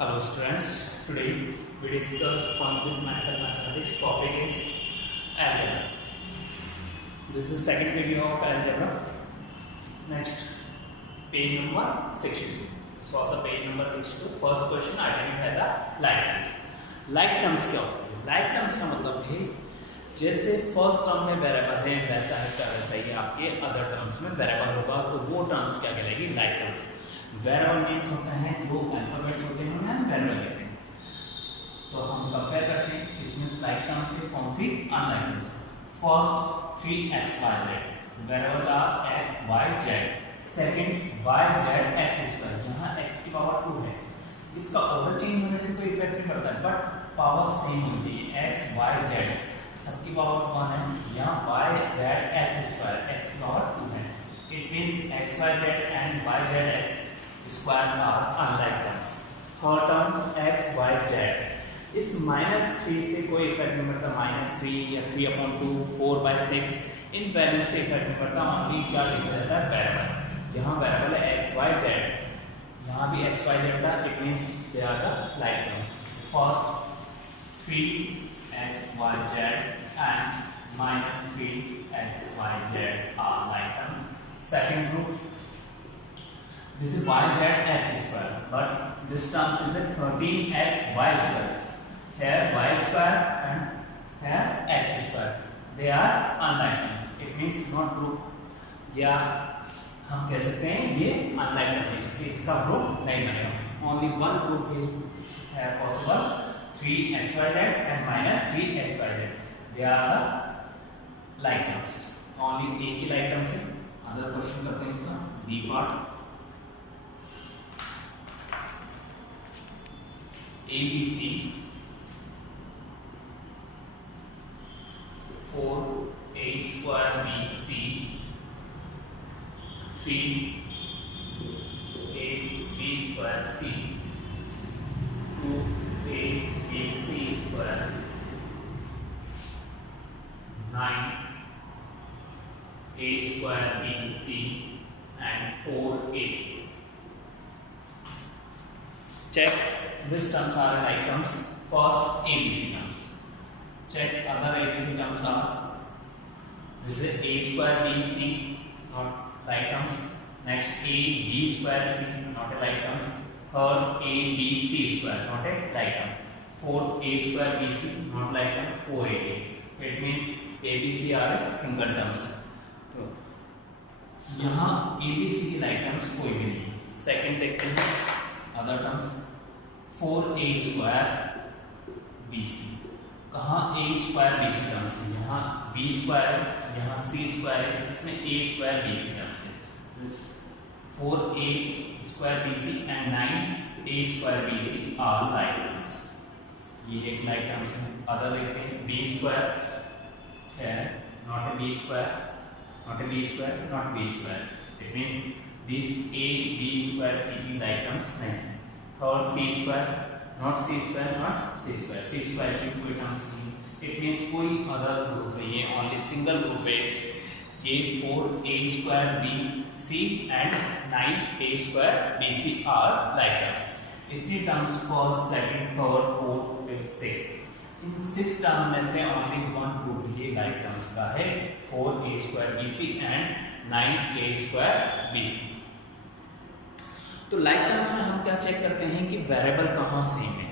Hello students, today we discuss fundamental mathematics. Topic is algebra. This is the second video of algebra. Next, page number 62. Solve the page number 62. First question, identify the like terms. Like terms क्या होता है? Like terms का मतलब है जैसे first term में variable है वैसा है क्या वैसा ही आपके अदर टर्म्स में वेरिएबल होगा, तो वो टर्म्स क्या कहलाएगी? Like terms. वेरिएबल मींस होता है जो अल्फाबेट्स होते हैं उन्हें हम वेरिएबल कहते हैं. तो हम कंपेयर करते हैं इसमें लाइक टर्म्स से कौन सी unlike terms. First 3x y z variables are x y z. Second y z x square, यहाँ x की पावर 2 है. इसका ऑर्डर चेंज होने से कोई इफेक्ट नहीं पड़ता है, बट पावर सेम होनी चाहिए. x y z सबकी पावर 1 है, यहाँ y z x square x की पावर 2 है. It means x y z and y z x square are unlike terms. Third term x y z इस -3 से कोई इफेक्ट नहीं पड़ता. -3 या 3/2 4/6 इन वैल्यू से इफेक्ट नहीं पड़ता. ओनली क्या लिखा जाता है? वेरिएबल. यहाँ वेरिएबल है x y z, यहाँ भी x y z था. It means they are the like terms. First 3x y z and -3x y z are like term. Second group, this is y z x square, but this term is a 13x y square. Here y square and here x square. They are unlike terms. It means not group. या हम कह सकते हैं ये unlike term है, इसलिए इसका group नहीं बनेगा. Only one group is possible. 3x y z and -3x y z. They are the like terms. Only एक ही like terms है. अदर क्वेश्चन करते हैं इसका B part. ABC 4a square BC 3ab square C 2abc square 9a square BC and 4a. Check which terms are like terms. First ABC terms. Check other ABC terms are. This is a square BC, not like terms. Next a b square C, not a like terms. Third a b c square, not a like term. Fourth a square BC, not like term. 4a. It means ABC are single terms. तो यहाँ ABC की like terms कोई भी नहीं है. Second देखते हैं other terms. 4a square BC. कहाँ a square BC टर्म्स है? यहाँ b square है, यहाँ c square है, इसमें a square BC टर्म्स है. 4a square BC and 9a square BC are like terms. ये एक like terms है. अदर देखते हैं b square है, not a b square, not a b square, not b square. It means this a b square c की like terms नहीं. Third c square, not c square, not c square. C square की कोई terms नहीं. It means कोई other group है, ये only single group है. ये 4a square BC and 9a square BC are like terms. इतनी terms first, second, third, fourth, fifth, sixth. इन 6 टर्म में से ओनली वन ग्रुप ये लाइक टर्म्स का है. 4a square BC and 9a square BC. तो लाइक टर्म्स में हम क्या चेक करते हैं कि वेरिएबल कहाँ सेम है.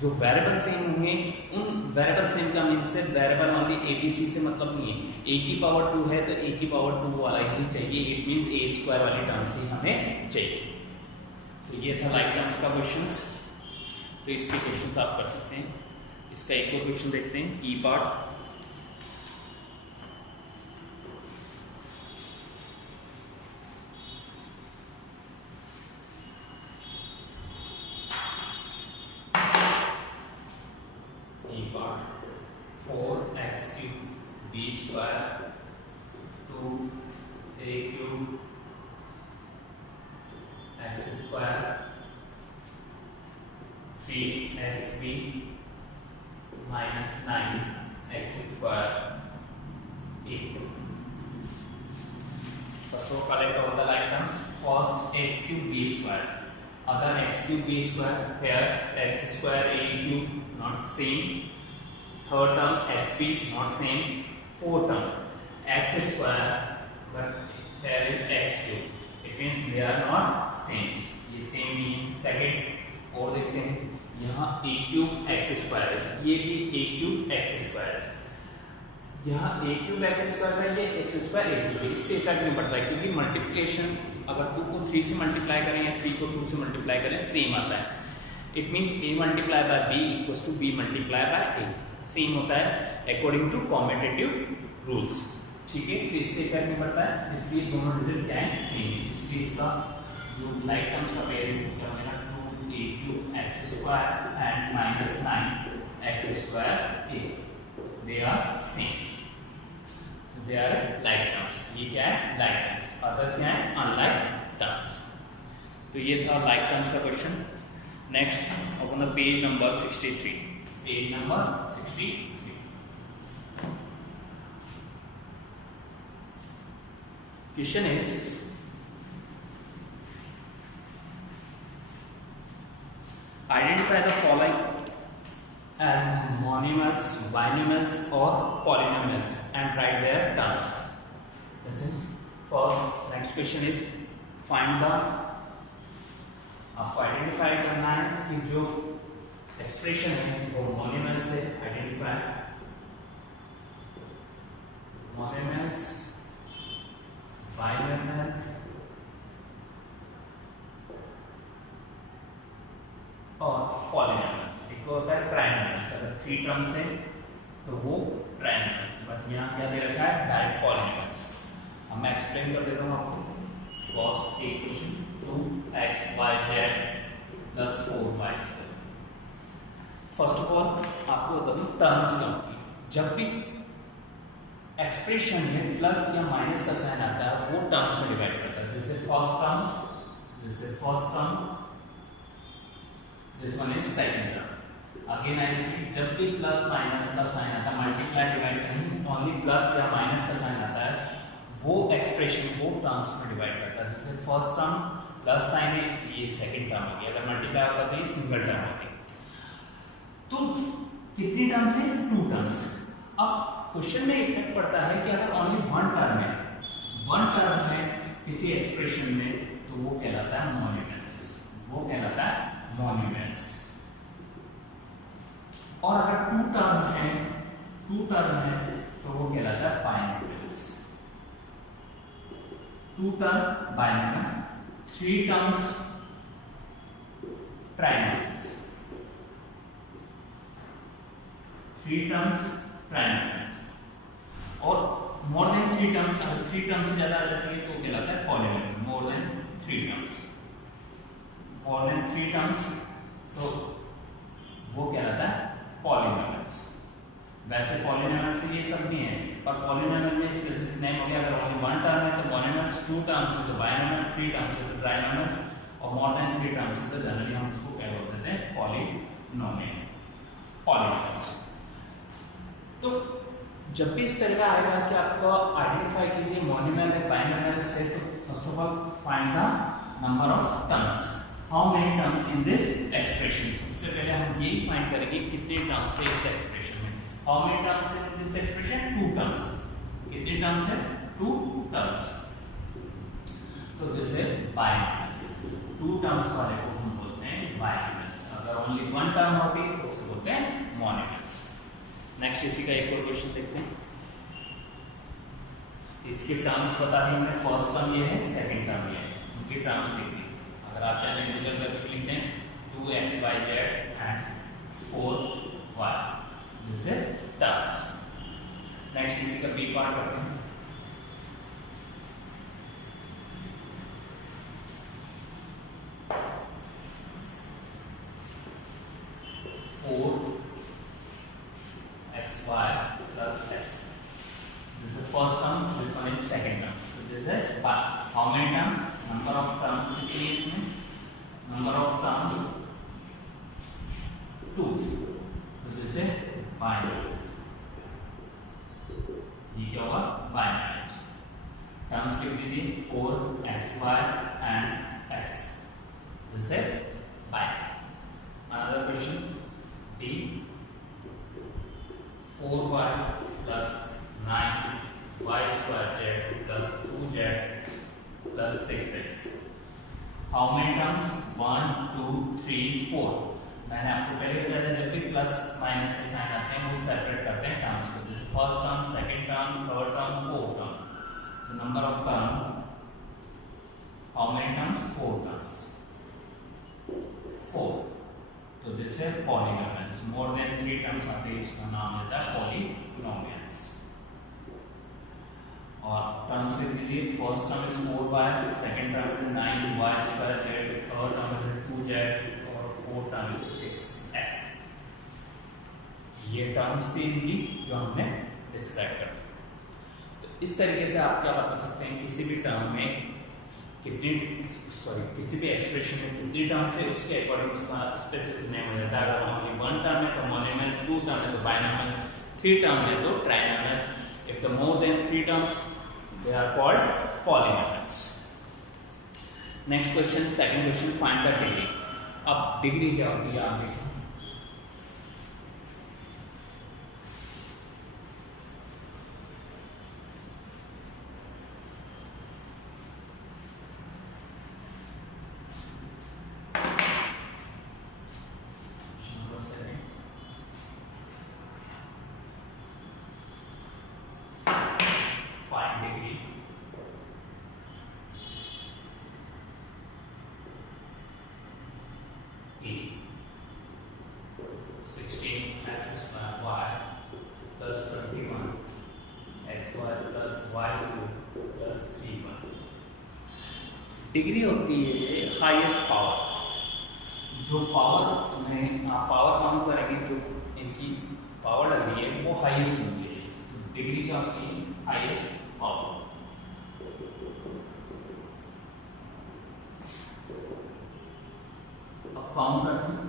जो वेरिएबल सेम होंगे उन वेरिएबल सेम का मीन्स से वेरिएबल ओनली ABC से मतलब नहीं है. a की पावर 2 है तो a की पावर 2 वाला ही चाहिए. इट मींस a स्क्वायर वाली टर्म्स ही हमें चाहिए. तो ये था लाइक टर्म्स का क्वेश्चंस. तो इसके क्वेश्चन तो आप कर सकते हैं. इसका एक और क्वेश्चन देखते हैं ई part. b square 2a cube x square 3xb minus 9x square equal. First of all, collect all the like terms. First x cube b square. other x cube b square, here x square a cube not same, third term xb not same, fourth term x square but here is x cube, it means they are not same. ये same means second और देखते हैं यहाँ a cube x square है, ये भी a cube x square है, यहाँ a cube x square है, ये x square a cube, इससे इफेक्ट नहीं पड़ता है क्योंकि मल्टीप्लिकेशन अगर 2 को 3 से मल्टीप्लाई करें या 3 को 2 से मल्टीप्लाई करें सेम आता है. It means a multiply by b equals to b multiply by a, same होता है अकॉर्डिंग टू कॉम्यूटेटिव रूल्स. ठीक है, तो इससे इफेक्ट नहीं पड़ता है, इसलिए दोनों रिजल्ट क्या है सेम है. इसलिए इसका जो लाइक टर्म्स का पेयर क्या होगा 2a cube x square and minus 9x square a, they are same, they are like terms. ये क्या है like terms, अदर क्या है अनलाइक टर्म्स. तो ये था लाइक टर्म्स का question. Next open the page number 63. Page number 63. Question is identify the following as monomials, binomials or polynomials and write their terms. For next question is find the, आपको identify करना है कि जो expression है वो मोनिमल से identify, मोनिमल्स, binomial और polynomials. एक होता है ट्राइनोमियल्स, अगर 3 टर्म्स है तो वो ट्राइनोमियल्स, बट यहाँ क्या दे रखा है डायरेक्ट पॉलिनोमियल्स. अब मैं एक्सप्लेन कर देता हूँ आपको. cos a question 2xyz plus 4y². First of all आपको बता दूं टर्म्स क्या होती है. जब भी एक्सप्रेशन में प्लस या माइनस का साइन आता है वो टर्म्स में डिवाइड करता है. जैसे first term, this one is second term. Again I repeat, जब भी प्लस माइनस का साइन आता है, मल्टीप्लाई डिवाइड नहीं, ओनली प्लस या माइनस का साइन आता है, वो एक्सप्रेशन वो टर्म्स में डिवाइड करता है. जैसे फर्स्ट टर्म प्लस साइन है इसलिए ये सेकंड टर्म हो गया, अगर मल्टीप्लाई होता तो ये सिंगल टर्म होती. तो कितनी टर्म्स है 2 टर्म्स. अब क्वेश्चन में इफेक्ट पड़ता है कि अगर ओनली वन टर्म है किसी एक्सप्रेशन में तो वो कहलाता है मोनिमल्स, वो कहलाता है मोनिमल्स. और अगर 2 टर्म है तो वो कहलाता है binomials. 2 term binomial, 3 terms trinomials, 3 terms trinomials. और मोर देन 3 टर्म्स, अगर 3 टर्म्स से ज्यादा आ जाती है तो वो कहलाता है पॉलिनोमियल. मोर देन 3 टर्म्स तो वो कहलाता है पॉलिनोमियल्स. वैसे पॉलिनोमियल्स ये सब नहीं है, पर पॉलिनोमियल में स्पेसिफिक नेम हो गया. अगर ओनली 1 टर्म है तो पॉलिनोमियल्स, 2 टर्म्स है तो बाइनोमियल, 3 टर्म्स है तो ट्राइनोमियल्स और मोर देन 3 टर्म्स है तो जनरली हम उसको क्या बोलते हैं पॉलिनोमियल्स. तो जब भी इस तरह का आएगा कि आपको आइडेंटिफाई कीजिए मोनिमल है बाइनोमियल से, तो first of all find the number of terms. How many terms in this expression. सबसे पहले हम यही फाइंड करेंगे कितने टर्म्स है इस एक्सप्रेशन में. How many terms in this expression 2 terms. कितने टर्म्स है 2 टर्म्स. तो दिस है बाइनोमियल्स. 2 टर्म्स वाले को हम बोलते हैं बाइनोमियल्स. अगर ओनली 1 टर्म होती तो उसको बोलते हैं मोनिमल्स. नेक्स्ट इसी का एक और क्वेश्चन देखते हैं. इसके टर्म्स बता दिए हमने. फर्स्ट टर्म ये है, सेकंड टर्म ये है, उनकी टर्म्स लिख दी. अगर आप चाहें इंडिविजुअल करके लिख दें 2xyz and 4y. This is terms. Next इसी का बी पार्ट करते हैं. y plus x. This is first term, this one is second term. So this is how many terms? Number of terms कितनी है इसमें? Number of terms question D 4y plus 9y square z plus 2z plus 6x. How many terms? 1, 2, 3, 4. मैंने आपको पहले बताया था जब भी प्लस माइनस के साइन आते हैं वो सेपरेट करते हैं टर्म्स को, जैसे first term, second term, third term, fourth term. The number of term, how many terms? 4 terms. 4. तो दिस है पॉलीनोमियल्स. मोर देन 3 टर्म्स आते हैं इसका नाम होता है पॉलीनोमियल्स. और टर्म्स लिख दीजिए. First term is 4y, second term is 9y square z, third term is 2z और फोर्थ टर्म इज 6x. ये टर्म्स थी इनकी जो हमने डिस्क्राइब कर. तो इस तरीके से आप क्या बता सकते हैं किसी भी टर्म में किसी भी एक्सप्रेशन में कितनी टर्म्स है उसके अकॉर्डिंग उसका स्पेसिफिक नेम हो जाता है. अगर ओनली 1 टर्म है तो मोनोमियल, 2 टर्म है तो बाइनोमियल, 3 टर्म है तो trinomial. If the more than 3 terms they are called polynomials. Next question, second question, find the degree. अब डिग्री क्या होती है आप देखो. डिग्री होती है हाईएस्ट पावर. जो पावर में आप पावर काउंट करेंगे जो इनकी पावर लग रही है वो हाईएस्ट होनी चाहिए. तो डिग्री क्या होती है? Highest power. अब काउंट करते हैं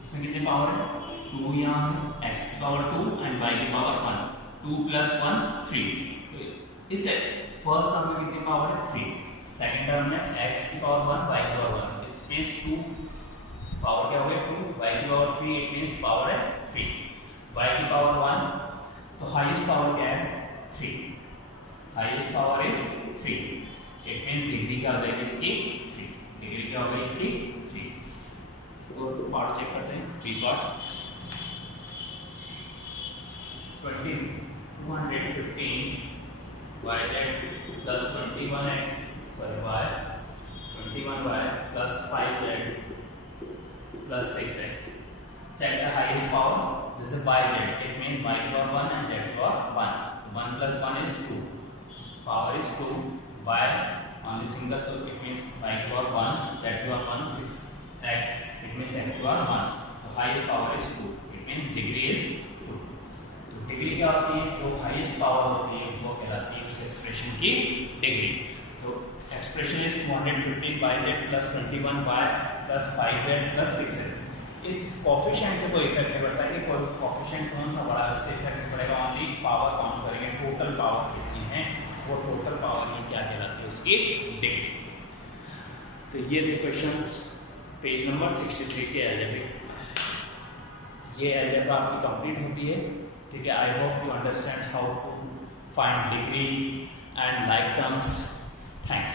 इसमें कितने पावर है? 2 यहाँ है, x की पावर 2 एंड y की पावर 1. 2 + 1 3. तो इस फर्स्ट टर्म में कितनी पावर है? 3. सेकंड टर्म में x की पावर 1, y की पावर 1. इट मींस 2 पावर क्या हो गया? 2. y की पावर 3, इट मींस पावर है 3. y की पावर 1, तो हाईएस्ट पावर क्या है? 3. Highest power is 3. It means degree क्या हो जाएगी इसकी? 3. डिग्री क्या हो गई इसकी? 3. तो पार्ट चेक करते हैं. 3 part 215 yz plus 21x sorry y 21y plus 5z plus 6x. Check the highest power. This is by z. It means y to power 1 and z to power 1. So 1 plus 1 is 2. Power is 2. Y only single, so it means y to power 1, z to power 1, 6x. It means x to power 1. So highest power is 2. It means degree is 2. तो degree क्या होती है? जो highest power होती है वो कहलाती है उस एक्सप्रेशन की डिग्री. तो expression is 215 yz plus 21y plus 5z plus 6x. इस कोफिशिएंट से कोई इफेक्ट नहीं पड़ता है कि कोई कोफिशिएंट कौन सा बड़ा है उससे इफेक्ट नहीं पड़ेगा. ओनली पावर काउंट करेंगे. टोटल पावर कितनी है वो टोटल पावर ही क्या कहलाती है? उसकी डिग्री. तो ये थे क्वेश्चंस पेज नंबर 63 के अलजेब्रिक. ये अलजेब्रा आपकी कंप्लीट होती है. ठीक है. I hope you understand how to find degree and like terms. Thanks.